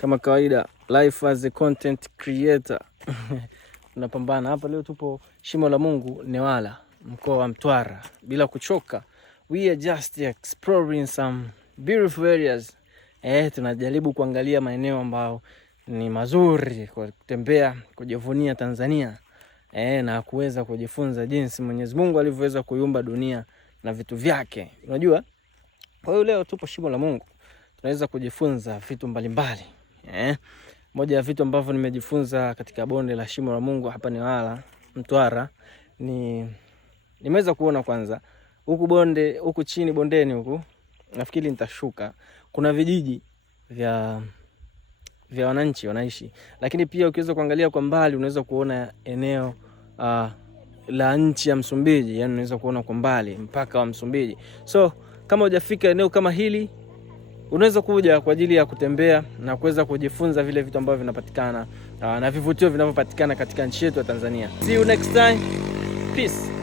Kama kawaida, life as a content creator. Tunapambana hapa. Leo tupo Shimo la Mungu, Newala, mkoa wa Mtwara. Bila kuchoka, we are just exploring some beautiful areas. Tunajaribu kuangalia maeneo ambayo ni mazuri kwa kutembea, kujivunia Tanzania. Na kuweza kujifunza jinsi Mwenyezi Mungu alivyoweza kuiumba dunia na vitu vyake. Unajua? Kwa hiyo leo tupo Shimo la Mungu. Tunaweza kujifunza vitu mbalimbali. Moja ya vitu ambavyo nimejifunza katika bonde la Shimo la Mungu hapa Newala, Mtwara, nimeweza kuona kwanza huku bonde, huku chini bondeni huku, nafikiri nitashuka, kuna vijiji vya wananchi wanaishi. Lakini pia ukiweza kuangalia kwa mbali unaweza kuona eneo la nchi ya Msumbiji, yani unaweza kuona kwa mbali mpaka wa Msumbiji. So kama hujafika eneo kama hili, unaweza kuja kwa ajili ya kutembea na kuweza kujifunza vile vitu ambavyo vinapatikana na vivutio vinavyopatikana katika nchi yetu ya Tanzania. See you next time. Peace.